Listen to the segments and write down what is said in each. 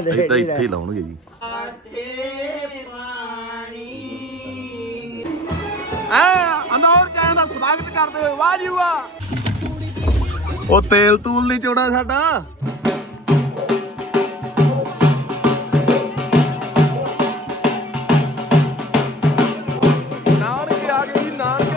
ਇੱਥੇ ਇੱਥੇ ਇੱਥੇ ਹੀ ਲਾਉਣਗੇ ਜੀ। ਐ ਅੰਦੌਰ ਚਾਹਾਂ ਦਾ ਸਵਾਗਤ ਕਰਦੇ ਹੋਏ ਵਾਹ ਜੀ ਵਾਹ। ਉਹ ਤੇਲ ਤੂਲ ਨਹੀਂ ਚੋੜਾ ਸਾਡਾ। ਨਾਨਕੇ ਆ ਜੀ ਨਾਨਕੇ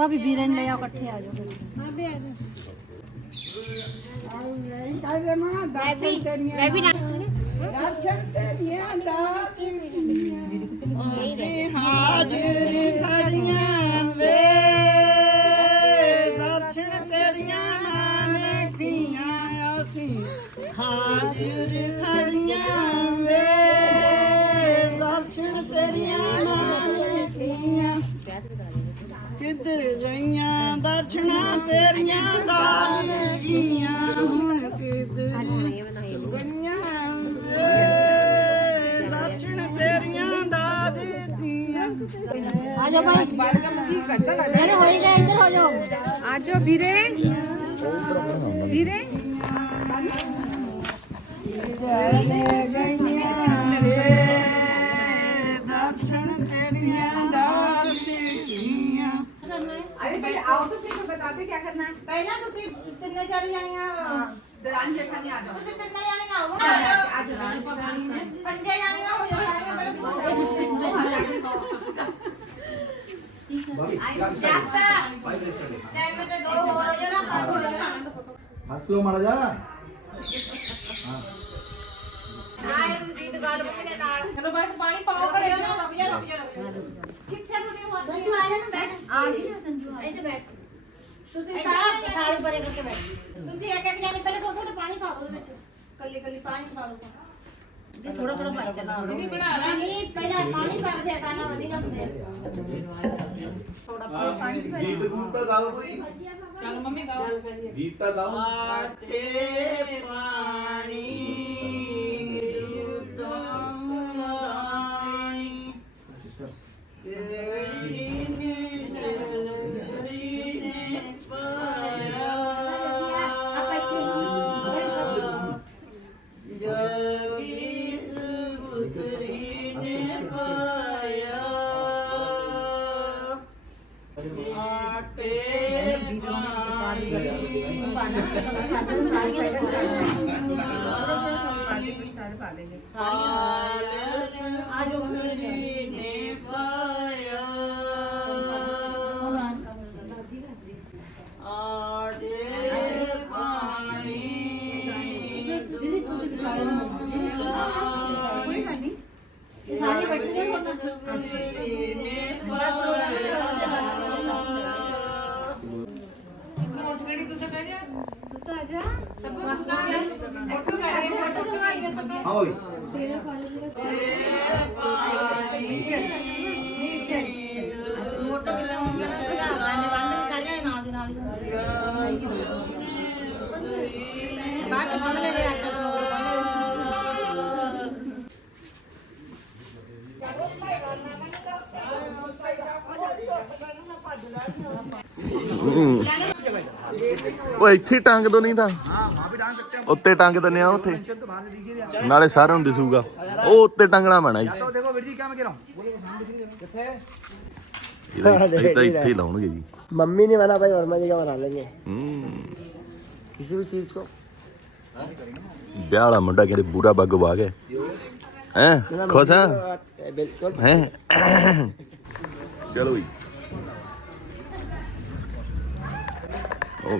ਭਾਬੀ ਵੀਰਨ ਲੈ ਆਓ ਇਕੱਠੇ ਆ ਜਾਓ ਕਾਹਦੇ ਮਾਂ ਦਰਸ਼ਨ ਤੇਰੀਆਂ ਦਰਸ਼ਨ ਤੇਰੀਆਂ ਦਾਤੀਆਂ ਅਸੀਂ ਹਾਜ਼ਰ ਦਰਸ਼ਨਾਂ ਤੇਰੀਆਂ ਦਾਨਗੀਆਂ ਹੁਣ ਕਿੱਧਰ ਗਈਆਂ ਵੇ ਦਰਸ਼ਨ ਤੇਰੀਆਂ ਦਾਦ ਦੀਆਂ ਆ ਜਾਓ ਭਾਈ। ਜਿਹੜੇ ਹੋਈ ਗਏ ਇੱਧਰ ਹੋ ਜਾਓ। ਆ ਜਾਓ ਵੀਰੇ। ਵੀਰੇ ਪਹਿਲਾਂ ਤੁਸੀਂ ਤਿੰਨੇ ਚਾਰੀ ਆਈਆਂ ਦਰਾਂ ਜੇਠਾਨੀ ਆ ਜਾਓ ਤੁਸੀਂ ਤਿੰਨੇ ਜਾਣੀਆਂ ਆਓ ਆ ਜਾਓ ਪੰਜੇ ਜਾਣੀਆਂ ਹੋ ਜਾਓ ਸਾਰੀਆਂ ਪਹਿਲਾਂ ਜਾਸਾ ਟਾਈਮ ਤੇ ਦੋ ਹੋਰ ਜਣਾ ਖਾ ਹੋ ਜਾਣਾ ਹੱਸ ਲੋ ਮਾੜਾ ਜਾ ਆਏ ਦੀ ਦੁਕਾਨ ਬਣੇ ਨਾਲ ਚਲੋ ਬਸ ਪਾਣੀ ਪਾਓ ਕਰੇ ਨਾ ਕਿੱਥੇ ਤੁਸੀਂ ਮਤ ਸੰਜੂ ਆ ਜਾ ਨਾ ਬੈਠ। ਆ ਗਈ ਸੰਜੂ ਇੱਥੇ ਬੈਠ। ਤੁਸੀਂ ਸਾਰੇ ਥਾਲੀ ਭਰੇ ਕਰਕੇ ਬੈਠ। ਤੁਸੀਂ ਇੱਕ ਇੱਕ ਜਾਨੀ ਪਹਿਲੇ ਥੋੜਾ ਥੋੜਾ ਪਾਣੀ ਪਾ ਦਿਓ ਵਿੱਚ। ਕੱਲੀ ਕੱਲੀ ਪਾਣੀ ਪਾ ਦਿਓ। ਥੋੜਾ ਥੋੜਾ ਪਾਣੀ ਚਲਾ ਨਹੀਂ ਬਣਾ ਲਾ। ਨਹੀਂ ਪਹਿਲਾਂ ਪਾਣੀ ਪਾ ਦੇ ਕਾਨਾ ਵਧੀਆ ਹੁੰਦੇ ਥੋੜਾ ਪਾਣੀ ਪਾ ਗੀਤ ਗੂਤ ਤਾਂ ਗਾਓ ਕੋਈ। ਚਲ ਮੰਮੀ ਗਾਓ। ਗੀਤ ਤਾਂ ਗਾਓ। ਆਟੇ ਪਾਣੀ ਆ ਓਏ ਇੱਥੇ ਹੀ ਟੰਗ ਦੋ ਨਹੀਂ ਤਾਂ। ਹਾਂ ਮਾਂ ਵੀ ਡਾਂਸ ਸਕਤੇ ਉੱਤੇ ਟੰਗ ਦਿੰਨੇ ਆ ਉੱਥੇ। टेंशन तो बाहर से दीजिए ਨਾਲੇ ਸਾਰਿਆਂ ਨੂੰ ਦਿਸੂਗਾ ਉਹ ਉੱਤੇ ਟੰਗਣਾ ਪੈਣਾ ਜੀ तो देखो वीर जी क्या मैं कह रहा हूं बोलो सामने दिख रही है किथे ਇਹਦਾ ਇੱਥੇ ਇੱਥੇ ਹੀ ਲਾਉਣਗੇ ਜੀ मम्मी ने बना भाई वर्मा जी का बना लेंगे ਹੂੰ किसी भी चीज को ਵਿਆਹ ਵਾਲਾ ਮੁੰਡਾ ਕਹਿੰਦੇ ਬੂਰਾ ਬੱਗ ਵਾ ਗਿਆ ਹੈ ਖੁਸ਼ ਆ बिल्कुल ਹੈ ਚਲੋ ਜੀ ਉਹ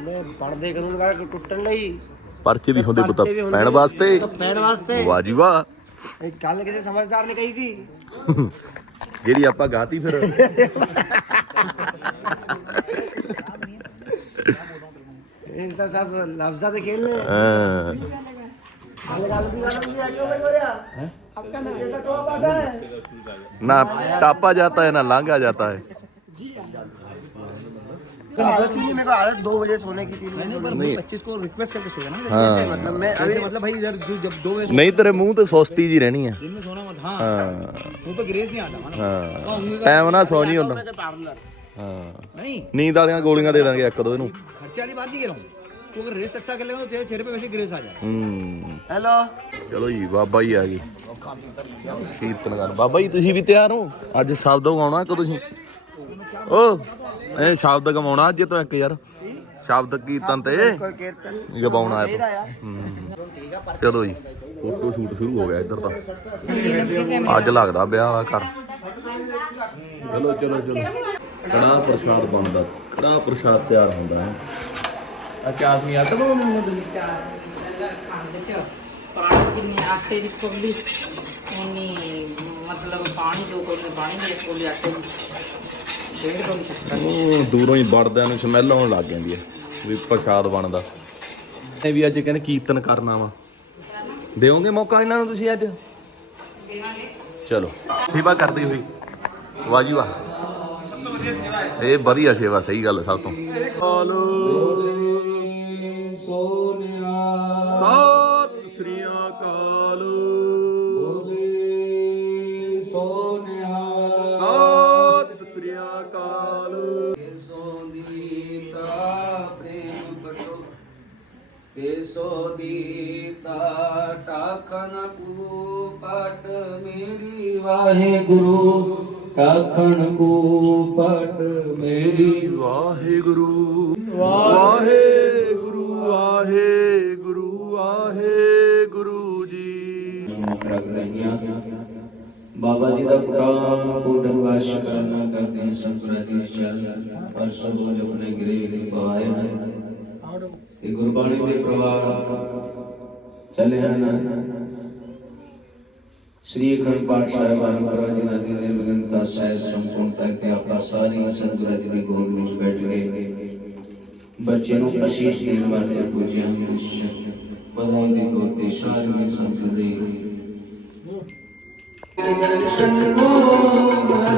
ਕਹਿੰਦੇ ਪੜਦੇ ਕਾਨੂੰਨ ਕਰ ਟੁੱਟਣ ਲਈ ਪਰਚੇ ਵੀ ਹੁੰਦੇ ਪੁੱਤ ਪਰਚੇ ਵੀ ਹੁੰਦੇ ਪੈਣ ਵਾਸਤੇ ਤਾਂ ਪੈਣ ਵਾਸਤੇ ਵਾਹ ਜੀ ਵਾਹ ਇੱਕ ਗੱਲ ਕਿਸੇ ਸਮਝਦਾਰ ਨੇ ਕਹੀ ਸੀ ਜਿਹੜੀ ਆਪਾਂ ਗਾਤੀ ਫਿਰ ਇਹ ਤਾਂ ਸਭ ਲਫ਼ਜ਼ਾਂ ਦੇ ਖੇਲ ਨੇ ਹਾਂ ਗੱਲ ਗੱਲ ਦੀ ਗੱਲ ਹੁੰਦੀ ਹੈ ਕਿਉਂ ਬਈ ਹੋ ਰਿਹਾ ਆਪਕਾ ਨਾਮ कैसा टॉप आता है ना टापा जाता है ना लांगा जाता है चूनी मेरे को आदत दो बजे सोने की थी नहीं पर नहीं। पच्चीस को रिक्वेस्ट करके सोया ना हाँ। मतलब मैं अभी मतलब भाई इधर जो जब दो बजे ਨਹੀਂ ਤੇਰੇ ਮੂੰਹ ਤੇ ਸੁਸਤੀ ਜੀ ਰਹਿਣੀ ਆ दिन में सोना मत हाँ ਹਾਂ मुंह पे ग्रेस नहीं आता ना ਹਾਂ ਟਾਈਮ ਨਾਲ ਸੌ ਨਹੀਂ ਹੁੰਦਾ ਹਾਂ नहीं ਨੀਂਦ ਵਾਲੀਆਂ ਗੋਲੀਆਂ ਦੇ ਦਾਂਗੇ ਇੱਕ ਦੋ ਇਹਨੂੰ खर्चे वाली बात नहीं कह रहा हूँ तू अगर रेस्ट अच्छा कर लेगा तो तेरे चेहरे पे वैसे ग्रेस आ जाएगा ਹੂੰ हेलो ਚਲੋ ਜੀ ਬਾਬਾ ਜੀ ਆ ਗਏ ਕੀਰਤਨ ਕਰ ਬਾਬਾ ਜੀ ਤੁਸੀਂ ਵੀ ਤਿਆਰ ਹੋ ਅੱਜ ਸ਼ਬਦ ਗਾਉਣਾ ਕਿ ਤੁਸੀਂ ਓ ਇਹ ਸ਼ਬਦ ਗਵਾਉਣਾ ਅੱਜ ਤੋਂ ਇੱਕ ਯਾਰ। ਸ਼ਬਦ ਕੀਰਤਨ ਤੇ ਗਵਾਉਣਾ ਆਇਆ ਚਲੋ ਜੀ ਫੋਟੋ ਸ਼ੂਟ ਸ਼ੁਰੂ ਹੋ ਗਿਆ ਇੱਧਰ ਤਾਂ। ਅੱਜ ਲੱਗਦਾ ਵਿਆਹ ਆ ਘਰ। ਚਲੋ ਚਲੋ ਚਲੋ। ਕੜਾ ਪ੍ਰਸ਼ਾਦ ਬਣਦਾ ਕੜਾ ਪ੍ਰਸ਼ਾਦ ਤਿਆਰ ਹੁੰਦਾ ਹੈ। ਆ ਚਾਸਨੀ ਆ ਤਦੋਂ ਮੈਨੂੰ ਦਿਨ ਚਾਸਨੀ। ਖੰਡ ਚ ਪਾਣੀ ਜਿੰਨੇ ਆਟੇ ਦੀ ਕੋਲੀ ਉਨੀ ਮਤਲਬ ਪਾਣੀ ਦੋ ਕੋਲੀ ਪਾਣੀ ਦੇ ਕੋਲੀ ਆਟੇ ਦੀ। ਡੇਢ ਕੋਲੀ ਸ਼ੱਕਰ ਉਹ ਦੂਰੋਂ ਹੀ ਵੜਦਿਆਂ ਨੂੰ ਸਮੈਲ ਆਉਣ ਲੱਗ ਜਾਂਦੀ ਹੈ ਵੀ ਪ੍ਰਸ਼ਾਦ ਬਣਦਾ। ਇਹ ਵੀ ਅੱਜ ਕਹਿੰਦੇ ਕੀਰਤਨ ਕਰਨਾ ਵਾ। ਦੇਵੋਗੇ ਮੌਕਾ ਇਹਨਾਂ ਨੂੰ ਤੁਸੀਂ ਅੱਜ? ਚਲੋ। ਸੇਵਾ ਕਰਦੇ ਹੋਈ ਵਾਹ ਜੀ ਵਾਹ। ਇਹ ਵਧੀਆ ਸੇਵਾ ਸਹੀ ਗੱਲ ਸਭ ਤੋਂ। ਸਤਿ ਸ੍ਰੀ ਅਕਾਲ। ਸੋ ਦੀਤਾ ਟਾਖਣ ਮੇਰੀ ਵਾਹਿਗੁਰੂ। ਟਾਖਣ ਕੂ ਮੇਰੀ ਵਾਹਿਗੁਰੂ। ਵਾਹਿਗੁਰੂ ਵਾਹਿਗੁਰੂ ਵਾਹਿਗੁਰੂ ਜੀ। ਰੱਖ ਬਾਬਾ ਜੀ ਦਾ ਕੁਟਾਮ ਕੋਡਨ ਵਾਸ਼ ਕਰਨਾ ਕਰਦੇ हैं ਸੰਪਰਤੀ ਚਲ ਪਰਸੋਂ ਰੋਜ਼ ਆਪਣੇ ਗ੍ਰਹਿ ਵਿੱਚ ਪਾਏ ਹਨ ਇਹ ਗੁਰਬਾਣੀ ਦੇ ਪ੍ਰਵਾਹ ਚੱਲੇ ਹਨ। ਸ੍ਰੀ ਅਖੰਡ ਪਾਠ ਸਾਹਿਬਾਨ ਮਹਾਰਾਜ ਜੀ ਦੇ ਨਿਰਵਿਘਨਤਾ ਸਹਿ ਸੰਪੂਰਨਤਾ ਤੇ ਆਪਾਂ ਸਾਰੀ ਸੰਗਤ ਜੀ ਦੀ ਗੋਦ ਵਿੱਚ ਬੈਠ ਗਏ ਬੱਚੇ ਨੂੰ ਅਸ਼ੀਸ਼ ਦੇਣ ਵਾਸਤੇ ਪੂਜਿਆ ਵਧਾਈ ਦੇ ਤੌਰ ਤੇ ਸਾਰੀ ਸੰਗਤ ਦੇ ਸੁਖ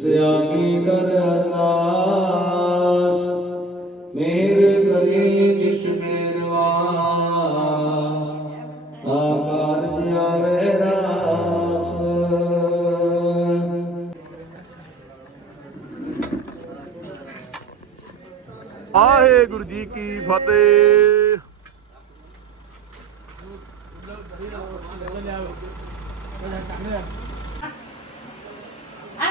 ਇਸ ਆਗੇ ਕਰ ਅਰਦਾਸ ਮੇਰ ਕਰੇ ਜਿਸ ਮੇਰਵਾ ਆਕਾਰ ਆਵੇ ਰਾਸ ਵਾਹਿਗੁਰੂ ਜੀ ਕੀ ਫਤਿਹ ਆ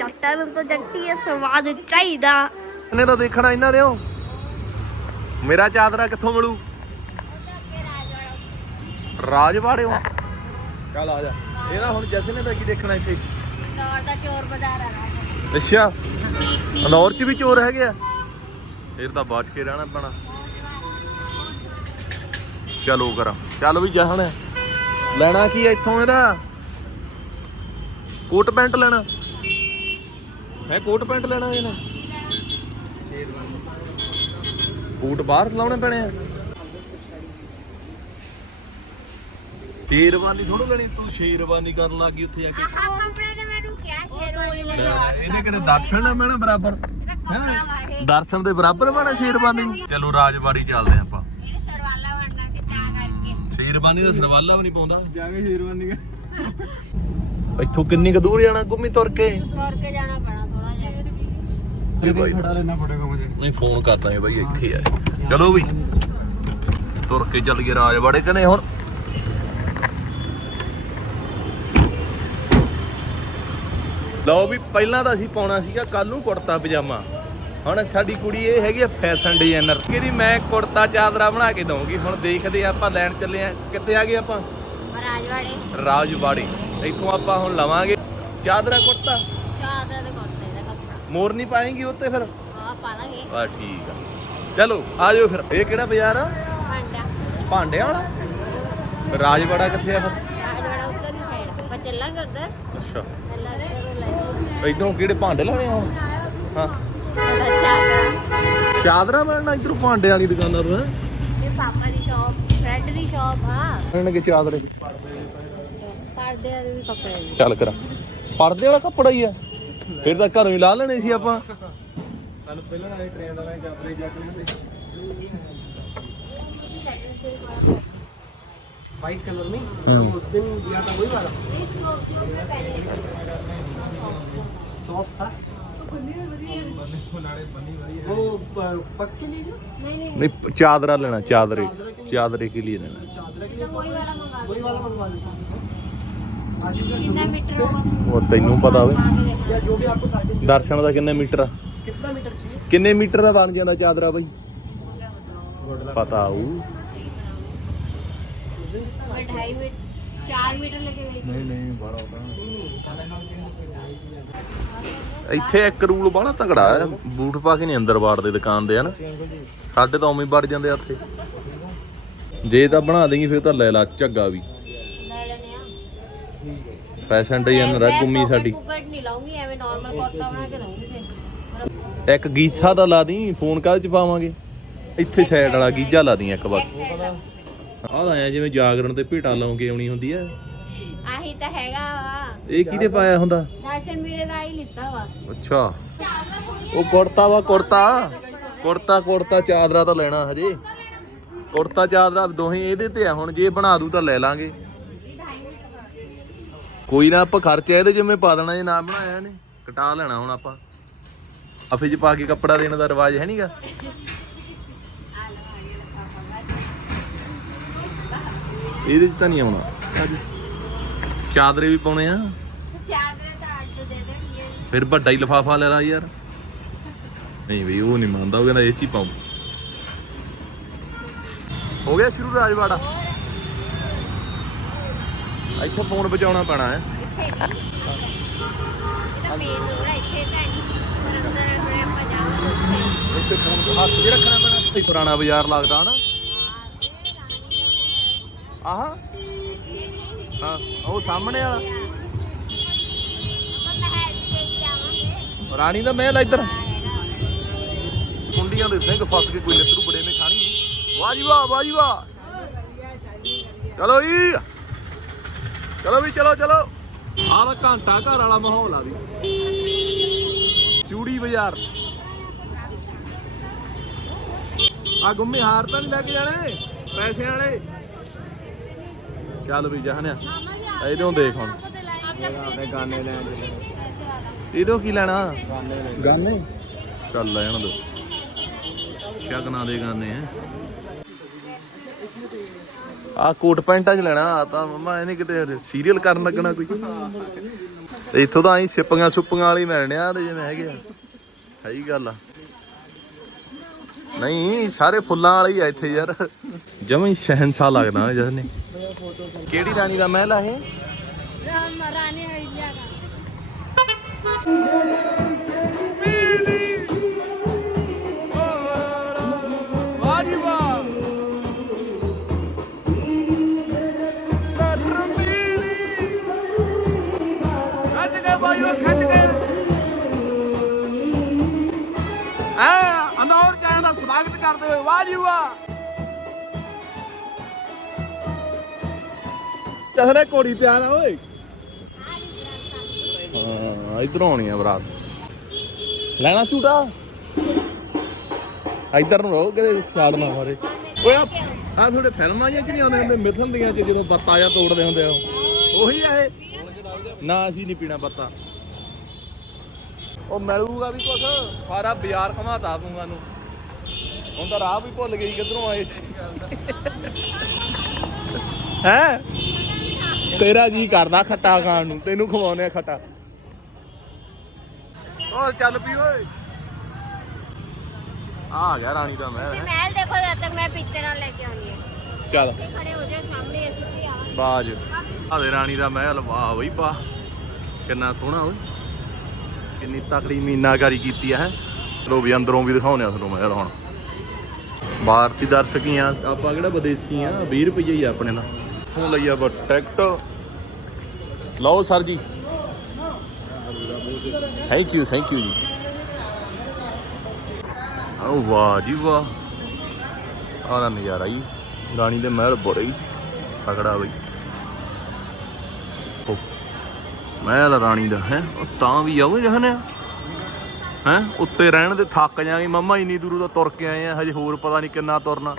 ਜੱਟਾਂ ਨੂੰ ਤਾਂ ਜੱਟੀਏ ਸਵਾਦ ਚਾਹੀਦਾ। ਇਹਨੇ ਤਾਂ ਦੇਖਣਾ ਇਹਨਾਂ ਦੇ ਮੇਰਾ ਚਾਦਰਾ ਕਿੱਥੋਂ ਮਿਲੂ? ਰਾਜਵਾੜਿਓ ਚੱਲ ਆ ਜਾ। ਇਹਦਾ ਹੁਣ ਜਸ਼ਨ ਨੇ ਤਾਂ ਕੀ ਦੇਖਣਾ ਇੱਥੇ? ਦੌੜ ਦਾ ਚੋਰ ਬਾਜ਼ਾਰ ਆ ਅੱਛਾ। ਅੰਦੌਰ ਚ ਵੀ ਚੋਰ ਹੈਗੇ ਆ? ਫਿਰ ਤਾਂ ਬਚ ਕੇ ਰਹਿਣਾ ਪੈਣਾ। ਚਲੋ ਕਰਾਂ। ਚੱਲ ਵੀ ਜਹਣ ਲੈਣਾ ਕੀ ਆ ਇੱਥੋਂ ਇਹਦਾ? ਕੋਟ ਪੈਂਟ ਲੈਣਾ। ਹੈ ਕੋਟ ਪੈਂਟ ਲੈਣਾ ਇਹਨੇ? ਕੋਟ ਬਾਹਰ ਲਾਉਣੇ ਪੈਣੇ ਆ। ਸ਼ੇਰਵਾਨੀ ਥੋੜੋ ਲੈਣੀ ਤੂੰ ਸ਼ੇਰਵਾਨੀ ਕਰਨ ਲੱਗੀ ਉੱਥੇ ਜਾ ਕੇ। ਸਾਹਮਣੇ ਤੇ ਮੈਨੂੰ ਕਿਹਾ ਸ਼ੇਰਵਾਨੀ ਲੈ ਇਹਨੇ ਕਿਤੇ ਦਰਸ਼ਨ ਨਾ ਮੈਣਾ ਬਰਾਬਰ? ਹੈਂ? ਦਰਸ਼ਨ ਦੇ ਬਰਾਬਰ ਬਣਾ ਸ਼ੇਰਵਾਨੀ? ਚਲੋ ਰਾਜਵਾੜੀ ਚੱਲਦੇ ਆਂ ਆਪਾਂ। ਇਹ ਸਰਵਾਲਾ ਬਣਨਾ ਕਿ ਤਾਂ ਕਰਕੇ। ਸ਼ੇਰਵਾਨੀ ਦਾ ਸਰਵਾਲਾ ਵੀ ਨਹੀਂ ਪਾਉਂਦਾ। ਜਾਗੇ ਸ਼ੇਰਵਾਨੀ ਇੱਥੋਂ ਕਿੰਨੀ ਕੁ ਦੂਰ ਜਾਣਾ ਗੁੰਮੀ ਤੁਰ ਕੇ? ਤੁਰ ਕੇ ਜਾਣਾ ਬਾਈ। ਰਹਿਣਾ ਮੁਝੇ ਨਹੀਂ ਫੋਨ ਕਰ ਦਾਂਗੇ ਬਾਈ ਇੱਥੇ ਆ। ਚਲੋ ਵੀ। ਤੁਰ ਕੇ ਚੱਲ ਗਏ ਰਾਜਵਾੜੇ ਕਨੇ ਹੁਣ। ਲਓ ਵੀ ਪਹਿਲਾਂ ਤਾਂ ਅਸੀਂ ਪਾਉਣਾ ਸੀਗਾ ਕੱਲ ਨੂੰ ਕੁੜਤਾ ਪਜਾਮਾ। ਹੁਣ ਸਾਡੀ ਕੁੜੀ ਇਹ ਹੈਗੀ ਆ ਫੈਸ਼ਨ ਡਿਜ਼ਾਈਨਰ ਕਹਿੰਦੀ ਮੈਂ ਕੁੜਤਾ ਚਾਦਰਾ ਬਣਾ ਕੇ ਦਊਂਗੀ। ਹੁਣ ਦੇਖਦੇ ਆ ਆਪਾਂ ਲੈਣ ਚੱਲੇ ਆ ਕਿੱਥੇ ਆ ਗਏ ਆਪਾਂ? ਰਾਜਵਾੜੇ। ਰਾਜਵਾੜੀ। ਇੱਥੋਂ ਆਪਾਂ ਹੁਣ ਲਵਾਂਗੇ ਚਾਦਰਾ ਕੁੜਤਾ ਚਾਦਰ ਦੇ ਕੋਟੇ ਦਾ ਕੱਪੜਾ ਮੋਰ ਨਹੀਂ ਪਾਏਗੀ ਉੱਤੇ ਫਿਰ? ਆ ਪਾ ਦਾਂਗੇ ਆ ਠੀਕ ਆ। ਚਲੋ ਆ ਜਾਓ ਫਿਰ। ਇਹ ਕਿਹੜਾ ਬਾਜ਼ਾਰ ਆ? ਭਾਂਡਾ। ਭਾਂਡਿਆਂ ਵਾਲਾ? ਰਾਜਵਾੜਾ ਕਿੱਥੇ ਆ ਫਿਰ? ਰਾਜਵਾੜਾ ਉੱਧਰ ਦੀ ਸਾਈਡ ਆਪਾਂ ਚੱਲਾਂਗੇ ਉੱਧਰ। ਅੱਛਾ। ਪਹਿਲਾਂ ਲੈ ਜਾਓ। ਇਧਰੋਂ ਕਿਹੜੇ ਭਾਂਡੇ ਲਾਉਣੇ ਆ? ਹਾਂ। ਸਾਡਾ ਚਾਦਰਾ। ਚਾਦਰਾ ਬਣਨਾ ਇਧਰੋਂ ਭਾਂਡਿਆਂ ਵਾਲੀ ਦੁਕਾਨਾਂ ਤੋਂ ਹੈ? ਇਹ ਪਾਪਾ ਦੀ ਸ਼ਾਪ ਫਰੈਂਡ ਦੀ ਸ਼ਾਪ ਆ ਕੇ ਚਾਦਰੇ। ਪਰਦੇ ਦੇ ਵੀ ਕੱਪੜੇ। ਚੱਲ ਕਰਾਂ। ਪਰਦੇ ਵਾਲਾ ਕੱਪੜਾ ਹੀ ਆ। ਫਿਰ ਤਾਂ ਘਰੋਂ ਹੀ ਲਾ ਲੈਣੇ ਸੀ ਆਪਾਂ ਸਾਨੂੰ ਪਹਿਲਾਂ ਵਾਲੇ ਟ੍ਰੇਨ ਦਾ ਚਾਦਰੇ ਜਾ ਕੇ व्हाइट कलर में तो उस दिन दिया था वही वाला सॉफ्ट था वो प- पक के लिए ਨਹੀਂ ਨਹੀਂ ਨਹੀਂ ਚਾਦਰਾ ਲੈਣਾ ਚਾਦਰੇ ਚਾਦਰੇ ਕੇ ਲਈ ਲੈਣਾ चादर के ਤਾਂ ਵਹੀ ਵਾਲਾ ਮੰਗਾ वही वाला मंगवा लेते आसिफ का ਕਿੰਨਾ ਮੀਟਰ ਹੋਗਾ ਉਹ ਤੈਨੂੰ ਪਤਾ ਹੋਵੇ ਦਰਸ਼ਨ ਦਾ ਕਿੰਨੇ ਮੀਟਰ ਆ? ਕਿੰਨਾ ਮੀਟਰ ਸੀ? ਕਿੰਨੇ ਮੀਟਰ ਦਾ ਬਣ ਜਾਂਦਾ ਚਾਦਰਾ ਬਾਈ? ਪਤਾ ਆਊ। ਇੱਥੇ ਇੱਕ ਰੂਲ ਬਾਹਲਾ ਤਗੜਾ ਹੈ। ਬੂਟ ਪਾ ਕੇ ਨਹੀਂ ਅੰਦਰ ਵੜਦੇ ਦੁਕਾਨ ਦੇ ਹਨ? ਸਾਡੇ ਤਾਂ ਉਵੇਂ ਵੜ ਜਾਂਦੇ ਆ ਇੱਥੇ ਜੇ ਤਾਂ ਬਣਾ ਦੇਂਗੀ ਫਿਰ ਤਾਂ ਲੈ ਲਾ ਝੱਗਾ ਵੀ। ਫੈਸ਼ਨ ਡਿਜ਼ਾਈਨਰ ਆ ਗੁੰਮੀ ਸਾਡੀ। ਕੁਕਟ ਨਹੀਂ ਲਾਉਂਗੀ ਐਵੇਂ ਨਾਰਮਲ ਕੋਟਾ ਬਣਾ ਕੇ ਦਊਂਗੀ ਫਿਰ। ਇੱਕ ਗੀਛਾ ਦਾ ਲਾ ਦੀ ਫੋਨ ਕਾਹਦੇ ਚ ਪਾਵਾਂਗੇ? ਇੱਥੇ ਸਾਈਡ ਵਾਲਾ ਗੀਜਾ ਲਾ ਦੀ ਇੱਕ ਬਸ। ਆਹ ਐਂ ਜਿਵੇਂ ਜਾਗਰਣ ਤੇ ਭੇਟਾ ਲਾਉਂਗੇ ਆਉਣੀ ਹੁੰਦੀ ਆ। ਆਹੀ ਤਾਂ ਹੈਗਾ ਵਾ। ਇਹ ਕਿਹਦੇ ਪਾਇਆ ਹੁੰਦਾ? ਦਰਸ਼ਨ ਵੀਰੇ ਦਾ ਹੀ ਲਿੱਤਾ ਵਾ। ਅੱਛਾ। ਉਹ ਕੁੜਤਾ ਵਾ ਕੁੜਤਾ। ਕੁੜਤਾ ਕੁੜਤਾ ਚਾਦਰਾ ਤਾਂ ਲੈਣਾ ਹਜੇ। ਕੁੜਤਾ ਚਾਦਰਾ ਦੋਹੇ ਇਹਦੇ ਤੇ ਆ ਹੁਣ ਜੇ ਬਣਾ ਦੂ ਤਾਂ ਲੈ ਲਾਂਗੇ। ਕੋਈ ਨਾ ਆਪਾਂ ਖਰਚਾ ਇਹਦੇ ਜਿਵੇਂ ਪਾ ਦੇਣਾ ਜੇ ਨਾ ਬਣਾਇਆ ਇਹਨੇ। ਕਟਾ ਲੈਣਾ ਹੁਣ ਆਪਾਂ। ਅਫੇ ਚ ਪਾ ਕੇ ਕੱਪੜਾ ਦੇਣ ਦਾ ਰਿਵਾਜ ਹੈ ਨਹੀਂਗਾ ਇਹਦੇ ਚ ਤਾਂ ਨਹੀਂ ਆਉਣਾ। ਚਾਦਰੇ ਵੀ ਪਾਉਣੇ ਆ। ਚਾਦਰ ਤਾਂ ਅੱਡ ਦੇ ਦੇਣਗੇ। ਫਿਰ ਵੱਡਾ ਹੀ ਲਫਾਫਾ ਲੈ ਲਾ ਯਾਰ। ਨਹੀਂ ਬਈ ਉਹ ਨਹੀਂ ਮੰਨਦਾ ਉਹ ਕਹਿੰਦਾ ਇਹ ਚ ਹੀ ਪਾਉਂ ਹੋ ਗਿਆ ਸ਼ੁਰੂ ਰਾਜਵਾੜਾ। ਇੱਥੇ ਫੋਨ ਬਚਾਉਣਾ ਪੈਣਾ ਹੈ। ਇੱਥੇ ਨਹੀਂ। ਇਹਦਾ ਮੇਨ ਰੋਡ ਹੈ ਇੱਥੇ ਤਾਂ ਨਹੀਂ। ਪਰ ਅੰਦਰ ਥੋੜੇ ਆਪਾਂ ਜਾਵਾਂਗੇ ਉੱਥੇ। ਇੱਥੇ ਫੋਨ ਹੱਥ 'ਚ ਰੱਖਣਾ ਪੈਣਾ। ਇੱਥੇ ਪੁਰਾਣਾ ਬਾਜ਼ਾਰ ਲੱਗਦਾ ਹਨਾ ਆਹ। ਹਾਂ ਉਹ ਸਾਹਮਣੇ ਵਾਲਾ। ਆਪਾਂ ਮਹਿਲ ਤੇ ਜਾਵਾਂਗੇ। ਰਾਣੀ ਦਾ ਮਹਿਲ ਆ ਇੱਧਰ। ਕੁੰਡੀਆਂ ਦੇ ਸਿੰਘ ਫਸ ਕੇ ਕੋਈ ਨਿੱਤਰੂ ਬੜੇ ਨੇ ਖਾਣੀ। ਵਾਹ ਜੀ ਵਾਹ ਵਾਹ ਜੀ ਵਾਹ। ਚਲੋ ਜੀ। ਚਲੋ ਵੀ ਚਲੋ ਚਲੋ। ਆਹ ਵਾ ਘੰਟਾ ਘਰ ਵਾਲਾ ਮਾਹੌਲ ਆ ਵੀ। ਚੂੜੀ ਬਾਜ਼ਾਰ। ਆ ਗੁੰਮੇ ਹਾਰ ਤਾਂ ਨਹੀਂ ਲੈ ਕੇ ਜਾਣੇ ਪੈਸੇ ਵਾਲੇ। ਚੱਲ ਵੀ ਜਹਨਿਆ ਇਹਦੋਂ ਦੇਖ ਹੁਣ। ਗਾਣੇ ਲੈਣ ਦੇ ਇਹਦੋਂ ਕੀ ਲੈਣਾ? ਗਾਣੇ ਚੱਲ ਲੈਣ ਦੋ। ਕਿਆ ਕਨਾ ਦੇ ਗਾਨੇ ਹੈ ਆ ਕੋਟ ਪੈਂਟਾਂ ਚ ਲੈਣਾ? ਆ ਤਾਂ ਮਮਾ ਇਹਨੇ ਕਿਤੇ ਸੀਰੀਅਲ ਕਰਨ ਲੱਗਣਾ ਕੋਈ। ਤੇ ਇੱਥੋਂ ਤਾਂ ਆਈ ਸਿੱਪੀਆਂ ਸੁੱਪੀਆਂ ਵਾਲੀ ਮਿਲਣੇ ਆ ਤੇ ਜਿਵੇਂ ਹੈਗੇ ਆ ਸਹੀ ਗੱਲ ਆ। ਨਹੀਂ ਸਾਰੇ ਫੁੱਲਾਂ ਵਾਲੇ ਹੀ ਆ ਇੱਥੇ ਯਾਰ। ਜਮਾਂ ਹੀ ਸ਼ਹਿਨशाह ਲੱਗਦਾ ਜਦ ਨੇ ਕਿਹੜੀ ਰਾਣੀ ਦਾ ਮਹਿਲ ਆ ਇਹ? ਰਾਣੀ ਹਈਆ ਦਾ ਖੱਟ ਕੇ। ਕੇ ਆ ਅੰਦੌਰ ਚਾਹਾਂ ਦਾ ਸਵਾਗਤ ਕਰਦੇ ਹੋਏ ਵਾਹ ਜੀ ਵਾਹ ਚਹਰੇ ਕੋੜੀ ਤਿਆਰ ਆ, ਓਏ। ਹਾਂ, ਇਧਰੋਂ ਆਉਣੀ ਆ ਬਰਾਤ। ਲੈਣਾ ਝੂਟਾ? ਇਧਰ ਨੂੰ ਰਹੋ, ਕਿਤੇ ਛਾੜ ਨਾ ਮਾਰੇ। ਓਏ ਆ ਆਹ ਤੁਹਾਡੇ ਫਿਲਮਾਂ ਜਿਹੀਆਂ ਚ ਨਹੀਂ ਆਉਂਦੇ ਹੁੰਦੇ? ਮਿਥਲ ਦੀਆਂ ਚ, ਜਦੋਂ ਬੱਤਾ ਜਾਂ ਤੋੜਦੇ ਹੁੰਦੇ ਆ ਉਹੀ ਆ ਇਹ। ਨਾ ਅਸੀਂ ਨਹੀਂ ਪੀਣਾ ਬੱਤਾ ਉਹ ਮਿਲੂਗਾ ਵੀ ਕੁਛ। ਸਾਰਾ ਬਾਜ਼ਾਰ ਘਮਾਤਾ ਦੂੰਗਾ ਨੂੰ ਹੁਣ ਤਾਂ ਰਾਹ ਵੀ ਭੁੱਲ ਗਈ ਕਿੱਧਰੋਂ ਆਏ ਸੀ। ਹੈ? ਤੇਰਾ ਜੀ ਕਰਦਾ ਖੱਟਾ ਖਾਣ ਨੂੰ ਤੈਨੂੰ ਖਵਾਉਨੇ ਆ ਖੱਟਾ। ਓ ਚੱਲ ਪੀ ਓਏ। ਆ ਗਿਆ ਰਾਣੀ ਦਾ ਮਹਿਲ ਹੈਂ। ਮਹਿਲ ਦੇਖੋ ਜਦ ਤੱਕ ਮੈਂ ਨਾਲ ਲੈ ਕੇ ਆਉਣੀ ਹੈ। ਚੱਲ। ਖੜੇ ਹੋ ਜਾਓ ਸਾਹਮਣੇ ਅਸੀਂ ਵੀ ਆਵਾਂਗੇ। ਬਾਜ। ਆਦੇ ਰਾਣੀ ਦਾ ਮਹਿਲ, ਵਾਹ ਬਈ ਵਾਹ। ਕਿੰਨਾ ਸੋਹਣਾ ਓਏ ਕਿੰਨੀ ਤਕੜੀ ਮੀਨਾਕਾਰੀ ਕੀਤੀ ਹੈ। ਚਲੋ ਵੀ ਅੰਦਰੋਂ ਵੀ ਦਿਖਾਉਣੇ ਆ ਤੁਹਾਨੂੰ ਮਹਿਲ ਹੁਣ। ਭਾਰਤੀ ਦਰਸ਼ਕੀਆਂ ਆਪਾਂ ਕਿਹੜਾ ਵਿਦੇਸ਼ੀ ਆ? 20 ਰੁਪਏ ਹੀ ਆ ਆਪਣੇ ਦਾ ਇੱਥੋਂ ਲਈ ਆ ਬਟ ਟਿਕਟ। ਲਓ sir ji. Thank you thank you ji. ਓ ਵਾਹ ਜੀ ਵਾਹ। ਆਹ ਨਜ਼ਾਰਾ ਜੀ। ਰਾਣੀ ਦੇ ਮਹਿਲ ਬੜਾ ਹੀ ਤਕੜਾ ਬਈ ਉਹ ਮਹਿਲ ਰਾਣੀ ਦਾ ਹੈ ਉਹ ਤਾਂ ਵੀ ਆਵੇ ਜਹਨੇ। ਹੈ ਉੱਤੇ ਰਹਿਣ ਦੇ ਥੱਕ ਜਾਗੇ ਮੰਮਾ ਇੰਨੀ ਦੂਰੋਂ ਦਾ ਤੁਰ ਕੇ ਆਏ ਆ ਹਜੇ ਹੋਰ ਪਤਾ ਨਹੀਂ ਕਿੰਨਾ ਤੁਰਨਾ।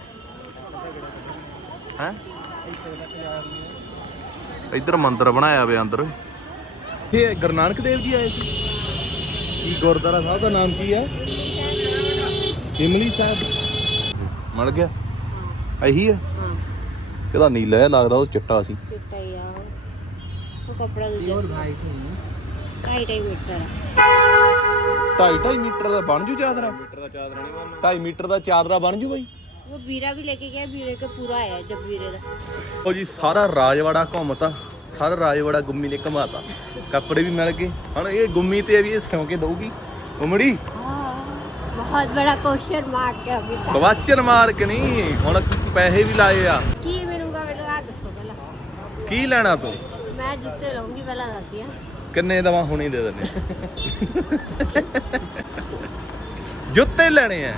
ਹੈ? ਇੱਧਰ ਮੰਦਿਰ ਬਣਾਇਆ ਹੋਇਆ ਅੰਦਰ। ਇਹ ਗੁਰੂ ਨਾਨਕ ਦੇਵ ਜੀ ਆਏ ਸੀ। ਕੀ ਗੁਰਦੁਆਰਾ ਸਾਹਿਬ ਦਾ ਨਾਮ ਕੀ ਹੈ ਇਮਲੀ ਸਾਹਿਬ। ਮੜ ਗਿਆ। ਇਹੀ ਹੈ। ਇਹਦਾ ਨੀਲਾ ਲੱਗਦਾ ਉਹ ਚਿੱਟਾ ਸੀ। ਚਿੱਟਾ ਹੀ ਆ। ਉਹ ਕਪੜਾ ਦੂਜਾ ਸੀ। ਢਾਈ ਢਾਈ ਮੀਟਰ 2.5 ਮੀਟਰ ਦਾ ਬਣ ਜੂ ਚਾਦਰਾ? ਮੀਟਰ ਦਾ ਚਾਦਰਾ ਨਹੀਂ ਬਣਨਾ। 2.5 ਮੀਟਰ ਦਾ ਚਾਦਰਾ ਬਣ ਜੂ ਬਾਈ? ਉਹ ਵੀਰਾ ਵੀ ਲੈਕੇ ਗਿਆ ਵੀਰੇ ਕੇ ਪੂਰਾ ਆਇਆ ਜਬ ਵੀਰੇ ਦਾ। ਉਹ ਜੀ ਸਾਰਾ ਰਾਜਵਾੜਾ ਘੁੰਮਤਾ ਸਾਰਾ ਰਾਜਵਾੜਾ ਗੁੰਮੀ ਨੇ ਘਮਾਤਾ। ਕੱਪੜੇ ਵੀ ਮਿਲ ਗਏ। ਹੁਣ ਇਹ ਗੁੰਮੀ ਤੇ ਵੀ ਇਹ ਸਿਉਂ ਕੇ ਦਊਗੀ? ਉਮੜੀ? ਬਹੁਤ ਬੜਾ ਕੁਐਸਚਨ ਮਾਰਕ ਹੈ ਅਭੀ ਤੱਕ ਕਵਾਚਨ ਮਾਰ ਕੇ ਨਹੀਂ ਹੁਣ ਪੈਸੇ ਵੀ ਲਾਏ ਆ। ਕੀ ਮਿਲੂਗਾ ਮੈਨੂੰ ਆ ਦੱਸੋ ਪਹਿਲਾਂ। ਕੀ ਲੈਣਾ ਤੂੰ? ਮੈਂ ਜੁੱਤੇ ਲਵਾਂਗੀ ਪਹਿਲਾਂ ਦੱਸਦੀ ਆ। ਕਿੰਨੇ ਦਵਾ ਹੁਣੇ ਦੇ ਦਿੰਦੇ। ਜੁੱਤੇ ਲੈਣੇ ਆ।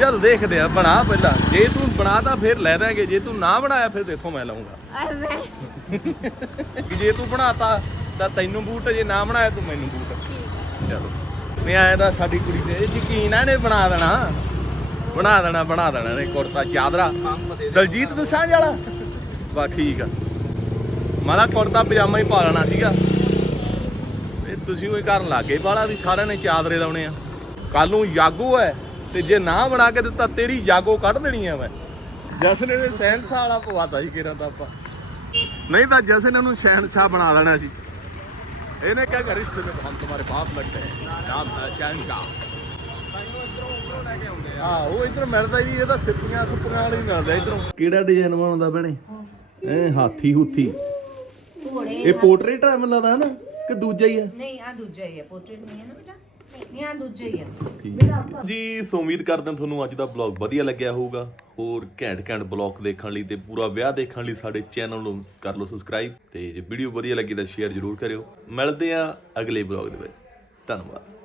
ਚੱਲ ਦੇਖਦੇ ਆ ਬਣਾ ਪਹਿਲਾਂ। ਜੇ ਤੂੰ ਬਣਾਤਾ ਫਿਰ ਲੈ ਦਾਂਗੇ ਜੇ ਤੂੰ ਨਾ ਬਣਾਇਆ ਫਿਰ ਦੇਖੋ ਮੈਂ ਲਾਉਂਗਾ। ਮੈਂ। ਕਿ ਜੇ ਤੂੰ ਬਣਾਤਾ ਤਾਂ ਤੈਨੂੰ ਬੂਟ ਜੇ ਨਾ ਬਣਾਇਆ ਤੂੰ ਮੈਨੂੰ ਬੂਟ। ਚਲੋ। ਨਹੀਂ ਆਇਆ ਤਾਂ ਸਾਡੀ ਕੁੜੀ ਦੇ ਯਕੀਨ ਆ ਇਹਨੇ ਬਣਾ ਦੇਣਾ। ਬਣਾ ਦੇਣਾ ਬਣਾ ਦੇਣਾ ਨੇ ਕੁੜਤਾ ਚਾਦਰਾ। ਦਲਜੀਤ ਦਸਾਂਝ ਵਾਲਾ। ਬਾ ਠੀਕ ਆ। ਮਾਰਾ ਕੁੜਤਾ ਪਜਾਮਾ ਹੀ ਪਾ ਲੈਣਾ ਸੀਗਾ। ਤੇ ਤੁਸੀਂ ਉਹ ਕਰਨ ਲੱਗੇ ਬਾਲਾ ਵੀ ਸਾਰਿਆਂ ਨੇ ਚਾਦਰੇ ਲਾਉਣੇ ਆ। ਕੱਲ ਨੂੰ ਯਾਗੋ ਹੈ ਤੇ ਜੇ ਨਾ ਬਣਾ ਕੇ ਦਿੱਤਾ ਤੇਰੀ ਯਾਗੋ ਕੱਢ ਦੇਣੀ ਆ ਮੈਂ। ਜਸਨ ਨੇ ਸੈਂਸਾ ਵਾਲਾ ਪਵਾਤਾ ਸੀ ਕਿਰਾ ਤਾਂ ਆਪਾਂ। ਨਹੀਂ ਤਾਂ ਜਸਨ ਨੂੰ ਸੈਂਸਾ ਬਣਾ ਲੈਣਾ ਸੀ। ਇਹਨੇ ਕਿਹਾ ਕਿ ਰਿਸ਼ਤੇ ਵਿੱਚ ਹਮ ਤੁਹਾਡੇ ਬਾਪ ਲੱਗਦੇ ਹੈ ਨਾਮ ਹੈ ਸ਼ਹਿਨशाह ਹਾਂ, ਉਹ ਇਧਰ ਮਿਲਦਾ ਹੀ ਇਹਦਾ ਸਿੱਪੀਆਂ ਸੁੱਪੀਆਂ ਵਾਲੀ ਮਿਲਦਾ ਇਧਰੋਂ। ਕਿਹੜਾ ਡਿਜ਼ਾਈਨ ਬਣਾਉਂਦਾ ਭੈਣੇ? ਐ ਹਾਥੀ ਹੁੱਥੀ ਇਹ ਪੋਰਟਰੇਟ ਹੈ ਮੈਨੂੰ ਲੱਗਦਾ ਹੈ ਨਾ ਕਿ ਦੂਜਾ ਹੀ ਹੈ ਨਹੀਂ ਆ ਦੂਜਾ ਹੀ ਹੈ ਪੋਰਟਰੇਟ ਨਹੀਂ ਹੈ ਨਾ ਬੇਟਾ? ਨਹੀਂ ਆ ਦੂਜਾ ਹੀ ਹੈ ਜੀ ਸੋ ਉਮੀਦ ਕਰਦੇ ਹਾਂ ਤੁਹਾਨੂੰ ਅੱਜ ਦਾ ਬਲੌਗ ਵਧੀਆ ਲੱਗਿਆ ਹੋਊਗਾ। ਹੋਰ ਘੈਂਟ ਘੈਂਟ ਬਲੌਗ ਦੇਖਣ ਲਈ ਤੇ ਪੂਰਾ ਵਿਆਹ ਦੇਖਣ ਲਈ ਸਾਡੇ ਚੈਨਲ ਨੂੰ ਕਰ ਲਓ ਸਬਸਕ੍ਰਾਈਬ ਤੇ ਜੇ ਵੀਡੀਓ ਵਧੀਆ ਲੱਗੀ ਤਾਂ ਸ਼ੇਅਰ ਜ਼ਰੂਰ ਕਰਿਓ। ਮਿਲਦੇ ਆ ਅਗਲੇ ਬਲੌਗ ਦੇ ਵਿੱਚ। ਧੰਨਵਾਦ।